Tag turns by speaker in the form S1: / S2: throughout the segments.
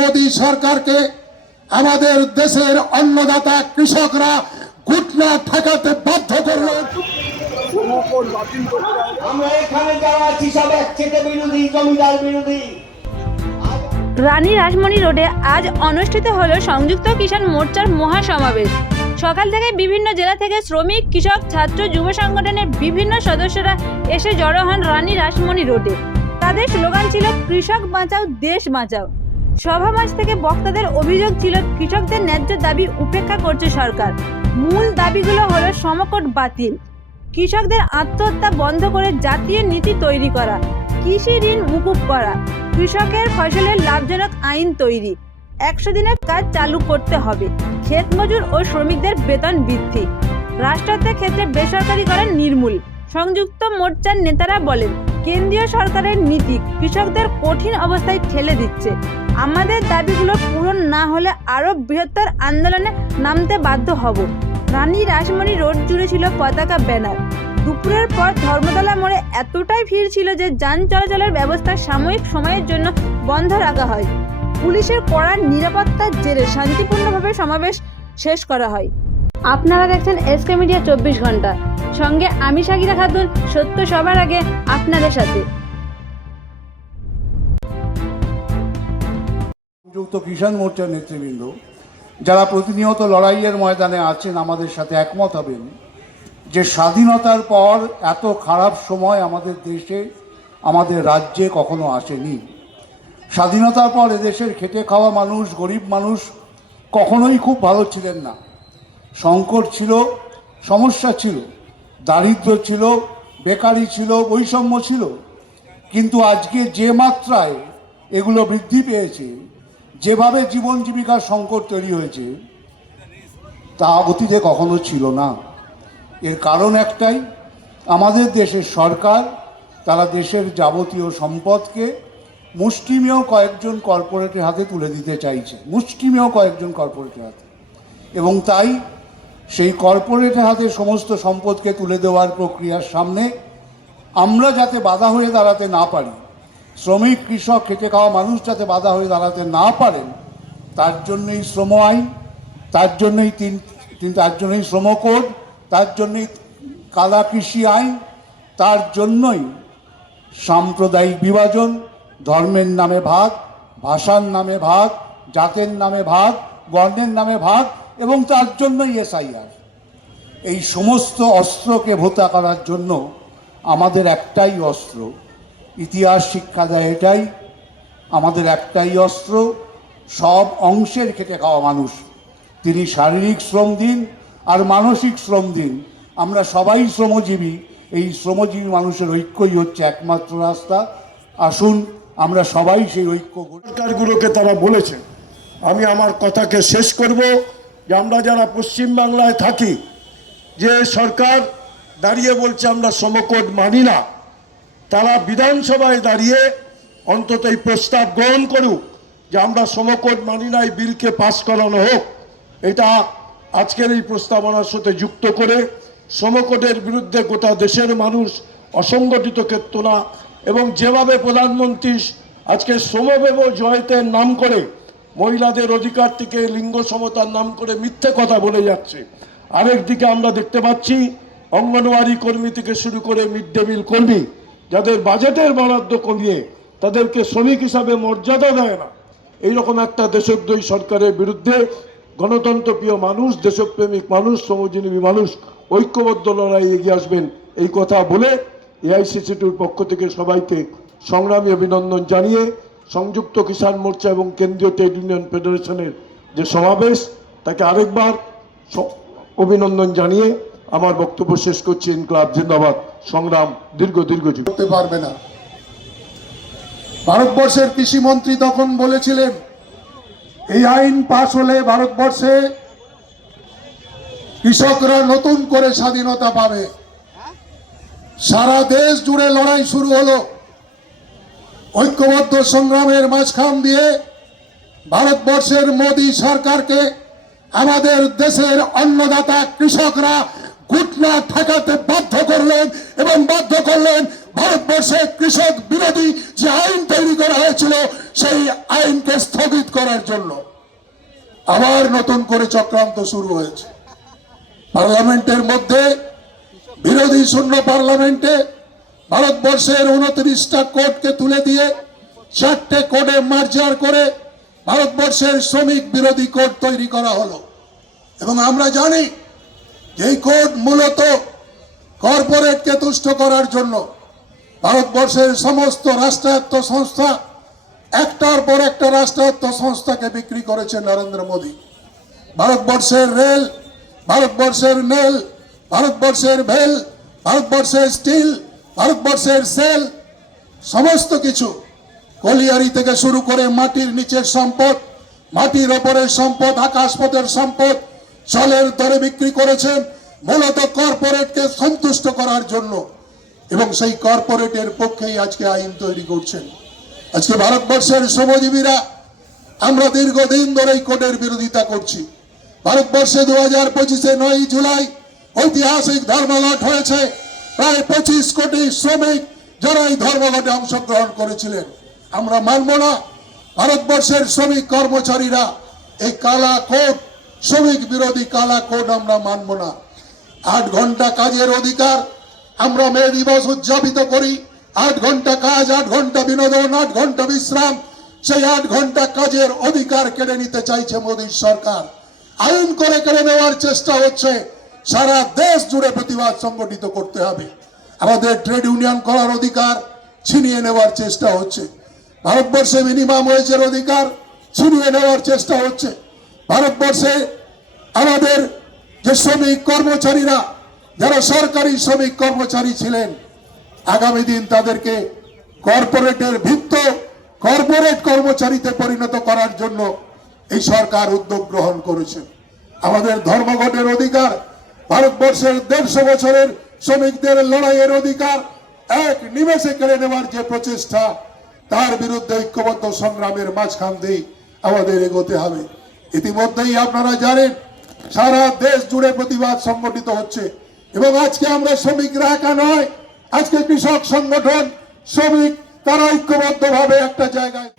S1: মোদী সরকারকে আমাদের দেশের অন্নদাতা কৃষকরা ঘুটনা ঠেকাতে বাধ্য করল।
S2: আমরা এখানে যারা আছি সব একচেটে বিরোধী জমিদার বিরোধী।
S3: রানী রাসমণি রোডে আজ অনুষ্ঠিত হলো সংযুক্ত কিষাণ মোর্চার মহাসমাবেশ। সকাল থেকে বিভিন্ন জেলা থেকে শ্রমিক কৃষক ছাত্র যুব সংগঠনের বিভিন্ন সদস্যরা এসে জড়ো হন রানী রাসমণি রোডে। তাদের স্লোগান ছিল কৃষক বাঁচাও দেশ বাঁচাও। সভা মাস থেকে বক্তাদের অভিযোগ ছিল, কৃষকদের ন্যায্য দাবি উপেক্ষা করছে সরকার। মূল দাবিগুলো হলো সমকট বাতিল, কৃষকদের আত্মহত্যা বন্ধ করে জাতীয় নীতি তৈরি করা, কৃষি ঋণ মুকুব করা, কৃষকের ফসলের লাভজনক আইন তৈরি, একশো দিনের কাজ চালু করতে হবে, ক্ষেত মজুর ও শ্রমিকদের বেতন বৃদ্ধি। রাষ্ট্রায়ত্তের ক্ষেত্রে বেসরকারীকরণ নির্মূল, সংযুক্ত মোর্চার নেতারা বলেন কেন্দ্রীয় সরকারের নীতি কৃষকদের কঠিন অবস্থায় ঠেলে দিচ্ছে। আমাদের দাবিগুলো পূরণ না হলে আরও বৃহত্তর আন্দোলনে নামতে বাধ্য হব। রানী রাসমণি রোড জুড়ে ছিল পতাকা ব্যানার। দুপুরের পর ধর্মতলা মোড়ে এতটাই ভিড় ছিল যে যান চলাচলের ব্যবস্থা সাময়িক সময়ের জন্য বন্ধ রাখা হয়। পুলিশের কড়া নিরাপত্তার জেরে শান্তিপূর্ণভাবে সমাবেশ শেষ করা হয়। আপনারা দেখছেন এসকে মিডিয়া চব্বিশ ঘণ্টা সঙ্গে আমি সাকিরা খাতুন, সত্য সবার আগে আপনাদের সাথে।
S4: যুক্ত কিষাণ মোর্চার নেতৃবৃন্দ, যারা প্রতিনিয়ত লড়াইয়ের ময়দানে আছেন, আমাদের সাথে একমত হবেন যে স্বাধীনতার পর এত খারাপ সময় আমাদের দেশে, আমাদের রাজ্যে কখনো আসেনি। স্বাধীনতার পর এদেশের খেটে খাওয়া মানুষ, গরিব মানুষ কখনোই খুব ভালো ছিলেন না। সংকট ছিল, সমস্যা ছিল। দারিদ্র ছিল, বেকারি ছিল, বৈষম্য ছিল। কিন্তু আজকে যে মাত্রায় এগুলো বৃদ্ধি পেয়েছে, যেভাবে জীবন জীবিকার সংকট তৈরি হয়েছে, তা অতীতে কখনো ছিল না। এর কারণ একটাই, আমাদের দেশের সরকার তারা দেশের যাবতীয় সম্পদকে মুষ্টিমেয় কয়েকজন কর্পোরেটের হাতে তুলে দিতে চাইছে। মুষ্টিমেয় কয়েকজন কর্পোরেটের হাতে। এবং তাই সেই কর্পোরেটের হাতে সমস্ত সম্পদকে তুলে দেওয়ার প্রক্রিয়ার সামনে আমরা যাতে বাধা হয়ে দাঁড়াতে না পারি, শ্রমিক, কৃষক, খেটে খাওয়া মানুষ যাতে বাধা হয়ে দাঁড়াতে না পারেন, তার জন্যই শ্রম আইন, তার জন্যই তিন তার জন্যই শ্রম কোড, তার জন্যই কালা কৃষি আইন, তার জন্যই সাম্প্রদায়িক বিভাজন, ধর্মের নামে ভাগ, ভাষার নামে ভাগ, জাতের নামে ভাগ বর্ণের নামে ভাগ এবং তার জন্যই এসআইআর। এই সমস্ত অস্ত্রকে ভোতা করার জন্য আমাদের একটাই অস্ত্র, ইতিহাস, শিক্ষা দেয় এটাই। আমাদের একটাই অস্ত্র, সব অংশের খেটে খাওয়া মানুষ। তিনি শারীরিক শ্রম দিন আর মানসিক শ্রম দিন। আমরা সবাই শ্রমজীবী, এই শ্রমজীবী মানুষের ঐক্যই হচ্ছে একমাত্র রাস্তা। আসুন, আমরা সবাই সেই ঐক্য
S5: সরকারগুলোকে তারা বলেছে। আমি আমার কথাকে শেষ করব। যে আমরা যারা পশ্চিম বাংলায় থাকি, যে সরকার দাঁড়িয়ে বলছে আমরা সমকোট মানি না, তারা বিধানসভায় দাঁড়িয়ে অন্তত এই প্রস্তাব গ্রহণ করুক যে আমরা সমকোট মানি না, এই বিলকে পাস করানো হোক। এটা আজকের এই প্রস্তাবনার সাথে যুক্ত করে সমকোটের বিরুদ্ধে গোটা দেশের মানুষ অসংগঠিত ক্ষেত্র না এবং যেভাবে প্রধানমন্ত্রী আজকে শ্রমবেব জয়তের নাম করে মহিলাদের অধিকার থেকে লিঙ্গ সমতার নাম করে মিথ্যে কথা বলে যাচ্ছে। আরেক দিকে আমরা দেখতে পাচ্ছি, অঙ্গনওয়াড়ি কর্মী থেকে শুরু করে মিড ডে মিল কর্মী, যাদের বাজেটের বরাদ্দ কমিয়ে তাদেরকে শ্রমিক হিসাবে মর্যাদা দেয় না। এইরকম একটা দেশদ্রোহী সরকারের বিরুদ্ধে গণতন্ত্রপ্রিয় মানুষ, দেশপ্রেমিক মানুষ, শ্রমজীবী মানুষ ঐক্যবদ্ধ লড়াই এগিয়ে আসবেন এই কথা বলে এআইসিসিটির পক্ষ থেকে সবাইকে সংগ্রামী অভিনন্দন জানিয়ে সংযুক্ত কিষাণ মোর্চা এবং কেন্দ্রীয় ট্রেড ইউনিয়ন ফেডারেশনের যে সমাবেশ, তাকে আরেকবার অভিনন্দন জানিয়ে আমার বক্তব্য শেষ করছি। ইনকলাব জিন্দাবাদ। সংগ্রাম দীর্ঘ দীর্ঘ
S1: করতে পারবে না। ভারতবর্ষের কৃষিমন্ত্রী তখন বলেছিলেন, এই আইন পাশ হলে ভারতবর্ষে কৃষকরা নতুন করে স্বাধীনতা পাবে। সারা দেশ জুড়ে লড়াই শুরু হলো। ঐক্যবদ্ধ সংগ্রামের মাঝখান দিয়ে ভারতবর্ষের মোদী সরকারকে আমাদের দেশের অন্নদাতা কৃষকরা কুটনা ঠেকাতে বাধ্য করলেন এবং বাধ্য করলেন ভারতবর্ষে কৃষক বিরোধী যে আইন তৈরি করা হয়েছিল, সেই আইনকে স্থগিত করার জন্য। আবার নতুন করে চক্রান্ত শুরু হয়েছে। পার্লামেন্টের মধ্যে বিরোধী শূন্য পার্লামেন্টে ভারতবর্ষের উনত্রিশটা কোর্টকে তুলে দিয়ে চারটে কোর্টে মার্জার করে ভারতবর্ষের শ্রমিক বিরোধী কোর্ট তৈরি করা হলো। এবং আমরা জানি যে এই কোর্ট মূলত কর্পোরেটকে তুষ্ট করার জন্য ভারতবর্ষের সমস্ত রাষ্ট্রায়ত্ত সংস্থা, একটার পর একটা রাষ্ট্রায়ত্ত সংস্থাকে বিক্রি করেছে নরেন্দ্র মোদী। ভারতবর্ষের রেল, ভারতবর্ষের নেল ভারতবর্ষের ভেল, ভারতবর্ষের স্টিল ভারতবর্ষের সেল, সমস্ত কিছু কলিয়ারি থেকে শুরু করে মাটির নিচের সম্পদ, মাটির ওপরের সম্পদ, আকাশপথের সম্পদ, জলের দরে বিক্রি করেছেন মূলত কর্পোরেটকে সন্তুষ্ট করার জন্য। এবং সেই কর্পোরেটের পক্ষেই আজকে আইন তৈরি করছেন। আজকে ভারতবর্ষের শ্রমজীবীরা, আমরা দীর্ঘদিন ধরে এই কোর্টের বিরোধিতা করছি। ভারতবর্ষে দু হাজার পঁচিশে নয় জুলাই ঐতিহাসিক ধর্মঘট হয়েছে। প্রায় পঁচিশ কোটি শ্রমিক যারা এই ধর্মঘটে অংশগ্রহণ করেছিলেন। আমরা মানব না, ভারতবর্ষের শ্রমিক কর্মচারীরা এই কালা কোড শ্রমিক বিরোধী কালা কোড আমরা মানব না। আট ঘণ্টা কাজের অধিকার আমরা মে দিবস উদযাপিত করি। আট ঘণ্টা কাজ, আট ঘণ্টা বিনোদন, আট ঘণ্টা বিশ্রাম, সেই আট ঘণ্টা কাজের অধিকার কেড়ে নিতে চাইছে মোদীর সরকার। আইন করে কেড়ে নেওয়ার চেষ্টা হচ্ছে। সারা দেশ জুড়ে প্রতিবাদ সংগঠিত করতে হবে। আমাদের ট্রেড ইউনিয়ন করার অধিকার ছিনিয়ে নেওয়ার চেষ্টা হচ্ছে। ভারতবর্ষে মিনিমাম ওয়েজের অধিকার ছিনিয়ে নেওয়ার চেষ্টা হচ্ছে। ভারতবর্ষে আমাদের যে শ্রমিক কর্মচারীরা, যারা সরকারি শ্রমিক কর্মচারী ছিলেন, আগামী দিন তাদেরকে কর্পোরেটের ভিত্ত কর্পোরেট কর্মচারীতে পরিণত করার জন্য এই সরকার উদ্যোগ গ্রহণ করেছে। আমাদের ধর্মঘটের অধিকার ভারতবর্ষের দেড়শো বছরের শ্রমিকদের লড়াইয়ের অধিকার এক নিমেষে কেড়ে নেওয়ার যে প্রচেষ্টা, তার বিরুদ্ধে ঐক্যবদ্ধ সংগ্রামের মাঝখান দিয়ে আমাদের এগোতে হবে। ইতিমধ্যেই আপনারা জানেন, সারা দেশ জুড়ে প্রতিবাদ সংগঠিত হচ্ছে। এবং আজকে আমরা শ্রমিকরা একা নয়, আজকে কৃষক সংগঠন, শ্রমিক, তারা ঐক্যবদ্ধ ভাবে একটা জায়গায়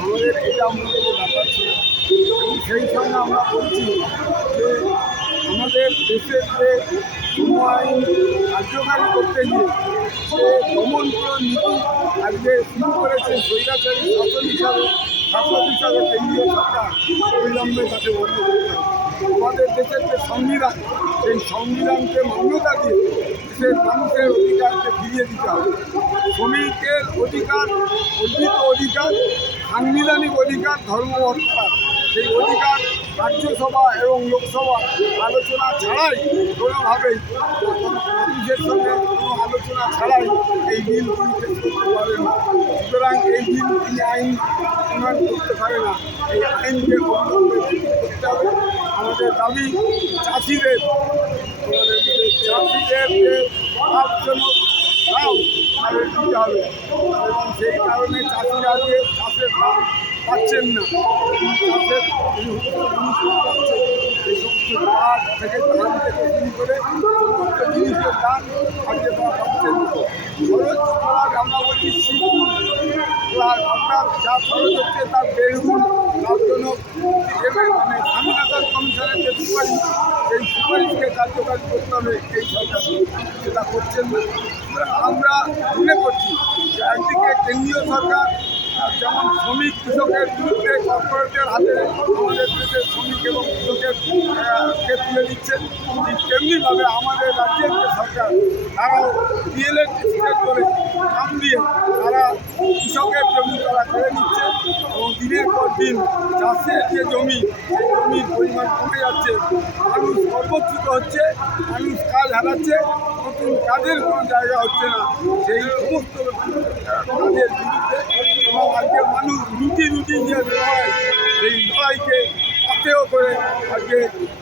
S6: আমাদের এটা মূলত ব্যাপার ছিল এবং সেই সঙ্গে আমরা বলছি যে আমাদের দেশের যে আইন কার্যকারী করতে গিয়ে দমন করার নীতি আজকে শুরু করেছে স্বৈরাচারী শাসন হিসাবে, শাসক হিসাবে কেন্দ্রীয় সরকার অবিলম্বে তাকে বন্ধ করতে আমাদের দেশের যে সংবিধান, সেই সংবিধানকে মান্যতা দিয়ে দেশের মানুষের অধিকারকে ফিরিয়ে দিতে হবে। শ্রমিকের অধিকার অর্জিত অধিকার, সাংবিধানিক অধিকার, ধর্ম অধিকার সেই অধিকার রাজ্যসভা এবং লোকসভা আলোচনা ছাড়াই কোনোভাবেই মানুষের সঙ্গে কোনো আলোচনা ছাড়াই এই বিল তিনি করতে পারেন না। সুতরাং এই বিল তিনি আইন উন্নয়ন করতে পারে না। এই আইনকে করতে হবে, আমাদের দাবি চাষিদের চাষিদের যে লাভজনক দাম তাদের দিতে হবে। এবং সেই কারণে চাষিরা যে চাষের দাম পাচ্ছেন না। এই থেকে ধান থেকে শুরু করে সমস্ত জিনিসের দাম তারা আমরা যা খরচ হচ্ছে তার দেড় গুণ লাভজনক মানে স্বামীনাথন কমিশনের যে সুপারিশ সেই সুপারিশকে কার্যকারী করতে হবে এই সরকার করছেন না আমরা মনে করছি একদিকে কেন্দ্রীয় সরকার যেমন শ্রমিক, কৃষকের বিরুদ্ধে কর্পোরেটের হাতে আমাদের দেশের শ্রমিক এবং কৃষকের কে তুলে দিচ্ছেন ঠিক তেমনিভাবে আমাদের রাজ্যের যে সরকার, তারাও ডিএলএড ডিসিশন করে নাম দিয়ে তারা কৃষকের জমি তারা কেড়ে নিচ্ছে এবং দিনের পর দিন চাষের যে জমি, সেই জমির পরিমাণ কমে যাচ্ছে, মানুষ সর্বচ্যুত হচ্ছে, মানুষ কাজ হারাচ্ছে, নতুন কাজের কোনো জায়গা হচ্ছে না, সেই সমস্ত কাজের বিরুদ্ধে আজকে মানুষ রুটি রুটি যে লড়াই সেই লড়াইকে সত্ত্বেও করে আজকে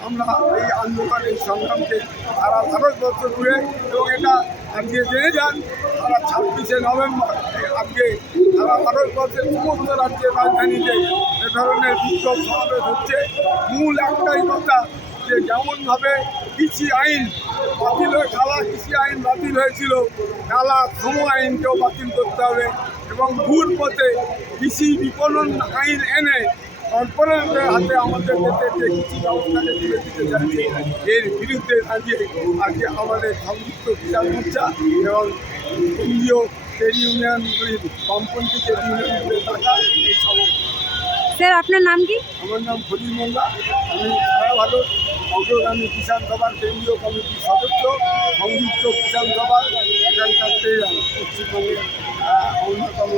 S6: আমরা এই আন্দোলন এই সংগ্রামকে সারা ভারতবর্ষ জুড়ে এবং এটা আজকে জেনে যান, সারা ছাব্বিশে নভেম্বর, আজকে সারা ভারতবর্ষের সমস্ত রাজ্যের রাজধানীতে এ ধরনের বিক্ষোভ সমাবেশ হচ্ছে। মূল একটাই কথা যে যেমনভাবে কৃষি আইন বাতিল হয়ে কালা কৃষি আইন বাতিল হয়েছিল কালা শ্রম আইনকেও বাতিল করতে হবে। এবং ভুল পথে কৃষি বিপণন আইন এনে কর্পোরেটের হাতে আমাদের দেশের যে কৃষি ব্যবস্থাকে তুলে দিতে চাইছে। এর বিরুদ্ধে দাঁড়িয়ে আজকে আমাদের সংযুক্ত কিষাণ মোর্চা এবং কেন্দ্রীয় ট্রেড ইউনিয়নগুলির বামপন্থী ট্রেড ইউনিয়নগুলির টাকা এই সমস্ত
S3: স্যার আপনার নাম কি?
S6: আমার নাম ফরিদ মোল্লা। আমি সারা ভারত অগ্রগামী কিষাণ সভার কেন্দ্রীয় কমিটির সদস্য সংযুক্ত কিষাণ সভার এখানকার পশ্চিমবঙ্গের অন্যতম